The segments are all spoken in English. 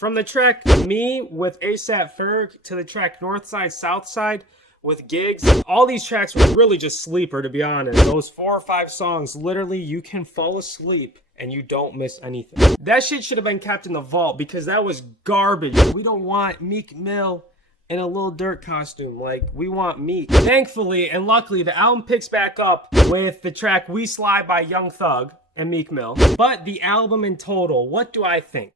From the track Me with ASAP Ferg to the track North Side South Side with Gigs, all these tracks were really just sleeper, to be honest. Those 4 or 5 songs, literally you can fall asleep and you don't miss anything. That shit should have been kept in the vault because that was garbage. We don't want Meek Mill in a Lil Durk costume. Like, we want Meek. Thankfully and luckily, the album picks back up with the track We Slide by Young Thug and Meek Mill. But the album in total, what do I think?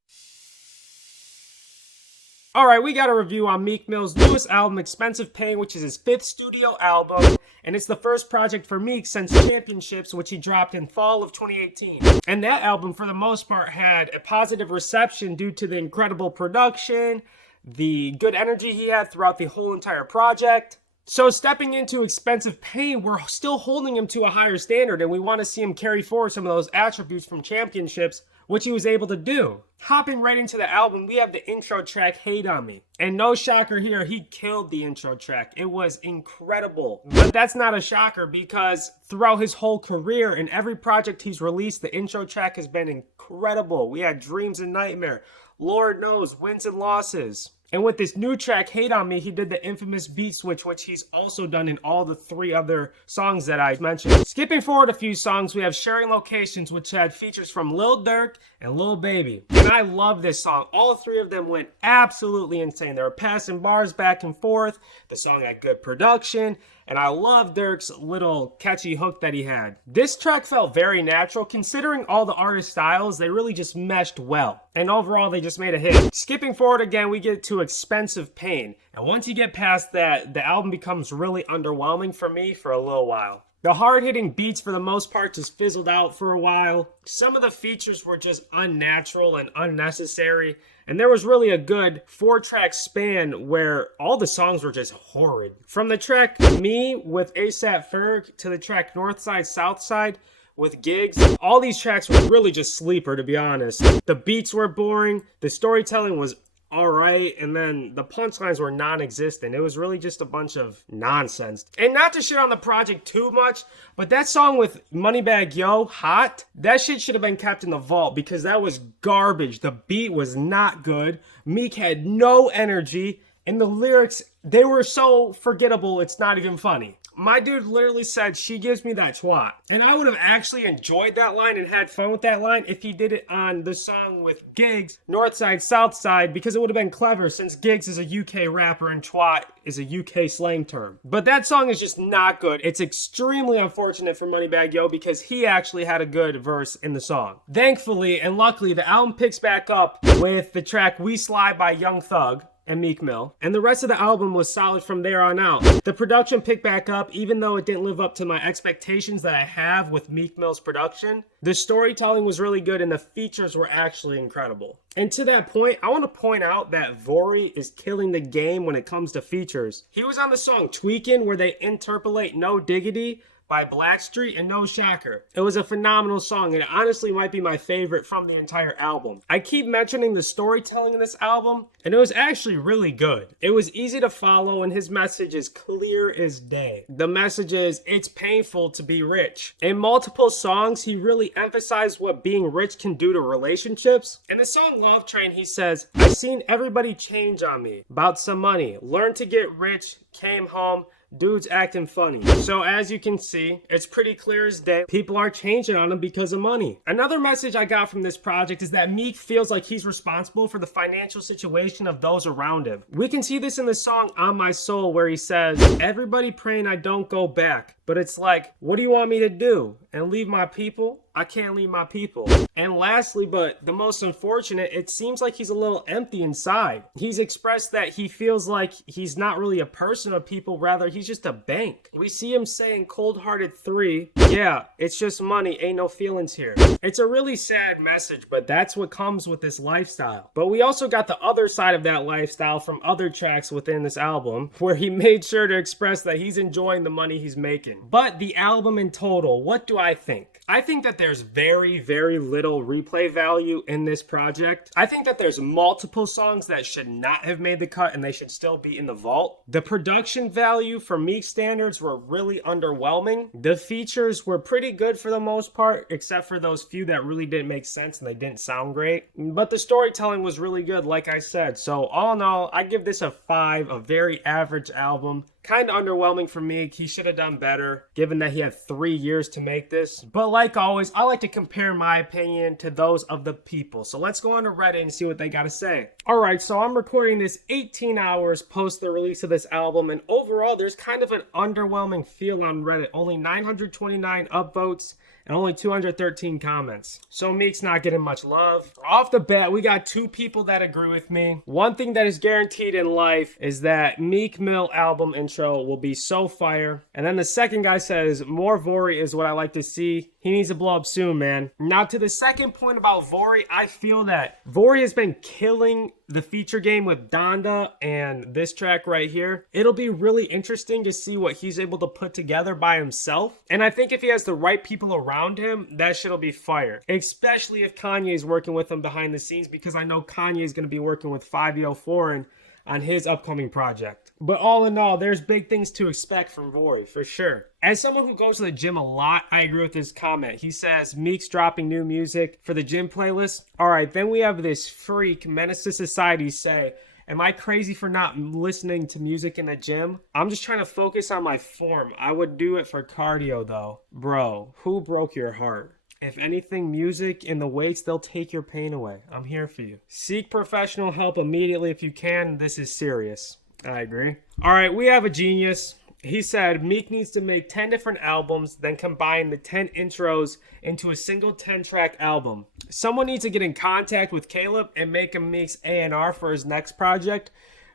Alright, we got a review on Meek Mill's newest album, Expensive Pain, which is his 5th studio album, and it's the first project for Meek since Championships, which he dropped in fall of 2018. And that album, for the most part, had a positive reception due to the incredible production, the good energy he had throughout the whole entire project. So stepping into Expensive Pain, we're still holding him to a higher standard, and we want to see him carry forward some of those attributes from Championships, which he was able to do. Hopping right into the album, we have the intro track, Hate On Me. And no shocker here, he killed the intro track. It was incredible. But that's not a shocker because throughout his whole career and every project he's released, the intro track has been incredible. We had Dreams and Nightmare, Lord Knows, Wins and Losses. And with this new track, Hate On Me, he did the infamous beat switch, which he's also done in all the 3 other songs that I mentioned. Skipping forward a few songs, we have Sharing Locations, which had features from Lil Durk and Lil Baby. And I love this song. All 3 of them went absolutely insane. They were passing bars back and forth. The song had good production. And I love Durk's little catchy hook that he had. This track felt very natural. Considering all the artist styles, they really just meshed well. And overall, they just made a hit. Skipping forward again, we get to Expensive Pain. And once you get past that, the album becomes really underwhelming for me for a little while. The hard-hitting beats, for the most part, just fizzled out for a while. Some of the features were just unnatural and unnecessary. And there was really a good 4-track span where all the songs were just horrid. From the track Me with ASAP Ferg to the track North Side South Side with Gigs, all these tracks were really just sleeper, to be honest. The beats were boring, the storytelling was alright, and then the punchlines were non-existent. It was really just a bunch of nonsense. And not to shit on the project too much, but that song with Moneybagg Yo, Hot, that shit should have been kept in the vault because that was garbage. The beat was not good. Meek had no energy, and the lyrics, they were so forgettable, it's not even funny. My dude literally said, she gives me that twat. And I would have actually enjoyed that line and had fun with that line if he did it on the song with Gigs, North Side, South Side, because it would have been clever since Gigs is a UK rapper and twat is a UK slang term. But that song is just not good. It's extremely unfortunate for Moneybagg Yo because he actually had a good verse in the song. Thankfully and luckily, the album picks back up with the track We Slide by Young Thug and Meek Mill, and the rest of the album was solid from there on out. The production picked back up, even though it didn't live up to my expectations that I have with Meek Mill's production. The storytelling was really good and the features were actually incredible. And to that point, I want to point out that Vori is killing the game when it comes to features. He was on the song Tweakin', where they interpolate No Diggity by Blackstreet, and no shocker, it was a phenomenal song, and it honestly might be my favorite from the entire album. I keep mentioning the storytelling in this album, and it was actually really good. It was easy to follow, and his message is clear as day. The message is, it's painful to be rich. In multiple songs, he really emphasized what being rich can do to relationships. In the song Love Train, he says, I've seen everybody change on me about some money, learned to get rich, came home, dude's acting funny. So as you can see, it's pretty clear as day. People are changing on him because of money. Another message I got from this project is that Meek feels like he's responsible for the financial situation of those around him. We can see this in the song On My Soul, where he says, everybody praying I don't go back. But it's like, what do you want me to do? And leave my people? I can't leave my people. And lastly, but the most unfortunate, it seems like he's a little empty inside. He's expressed that he feels like he's not really a person of people, rather he's just a bank. We see him saying Cold-Hearted 3, yeah, it's just money, ain't no feelings here. It's a really sad message, but that's what comes with this lifestyle. But we also got the other side of that lifestyle from other tracks within this album, where he made sure to express that he's enjoying the money he's making. But the album in total, what do I think? I think that the there's very, very little replay value in this project. I think that there's multiple songs that should not have made the cut and they should still be in the vault. The production value for Meek standards were really underwhelming. The features were pretty good for the most part, except for those few that really didn't make sense and they didn't sound great. But the storytelling was really good, like I said. So all in all, I give this a 5, a very average album. Kind of underwhelming for me. He should have done better, given that he had 3 years to make this. But like always, I like to compare my opinion to those of the people. So let's go on to Reddit and see what they got to say. All right, so I'm recording this 18 hours post the release of this album, and overall, there's kind of an underwhelming feel on Reddit. Only 929 upvotes and only 213 comments. So Meek's not getting much love. Off the bat, we got 2 people that agree with me. One thing that is guaranteed in life is that Meek Mill album intro will be so fire. And then the second guy says, more Vori is what I like to see. He needs to blow up soon, man. Now to the second point about Vori, I feel that Vori has been killing the feature game with Donda and this track right here. It'll be really interesting to see what he's able to put together by himself. And I think if he has the right people around him, that shit'll be fire. Especially if Kanye is working with him behind the scenes, because I know Kanye is going to be working with 5 Foreign on his upcoming project. But all in all, there's big things to expect from Vori, for sure. As someone who goes to the gym a lot, I agree with his comment. He says, Meek's dropping new music for the gym playlist. All right, then we have this freak, Menace to Society, say, am I crazy for not listening to music in the gym? I'm just trying to focus on my form. I would do it for cardio, though. Bro, who broke your heart? If anything, music and the weights, they'll take your pain away. I'm here for you. Seek professional help immediately if you can. This is serious. I agree. All right, we have a genius. He said Meek needs to make 10 different albums, then combine the 10 intros into a single 10-track album. Someone needs to get in contact with Caleb and make him Meek's A&R for his next project.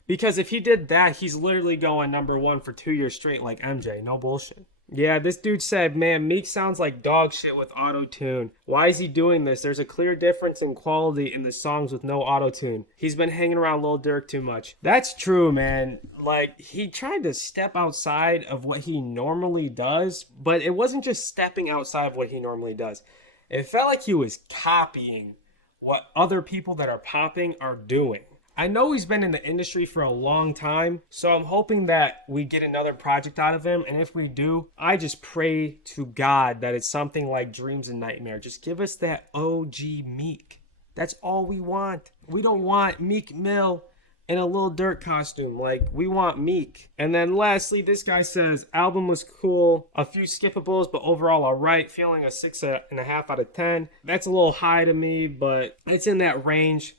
Because if he did that, he's literally going #1 for 2 years straight like MJ. No bullshit. Yeah, this dude said, man, Meek sounds like dog shit with auto-tune. Why is he doing this? There's a clear difference in quality in the songs with no auto-tune. He's been hanging around Lil Durk too much. That's true, man. Like, he tried to step outside of what he normally does, but it wasn't just stepping outside of what he normally does. It felt like he was copying what other people that are popping are doing. I know he's been in the industry for a long time, so I'm hoping that we get another project out of him. And if we do, I just pray to God that it's something like Dreams and Nightmare. Just give us that OG Meek. That's all we want. We don't want Meek Mill in a Lil Durk costume. Like, we want Meek. And then lastly, this guy says, album was cool, a few skippables, but overall all right. Feeling a 6.5 out of 10. That's a little high to me, but it's in that range.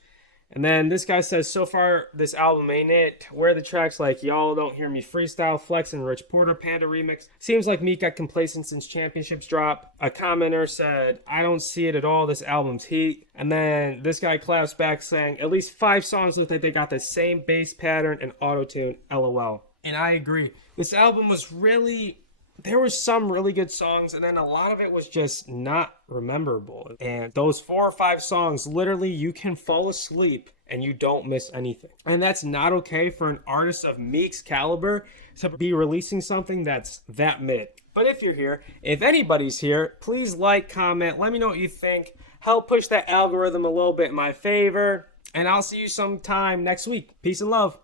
And then this guy says, so far, this album ain't it. Where are the tracks like Y'all Don't Hear Me Freestyle, Flex, and Rich Porter Panda Remix? Seems like Meek got complacent since Championships drop. A commenter said, I don't see it at all. This album's heat. And then this guy claps back saying, at least 5 songs look like they got the same bass pattern and auto-tune, LOL. And I agree. This album was really... There were some really good songs, and then a lot of it was just not rememberable. And those 4 or 5 songs, literally, you can fall asleep and you don't miss anything. And that's not okay for an artist of Meek's caliber to be releasing something that's that mid. But if you're here, if anybody's here, please like, comment, let me know what you think. Help push that algorithm a little bit in my favor. And I'll see you sometime next week. Peace and love.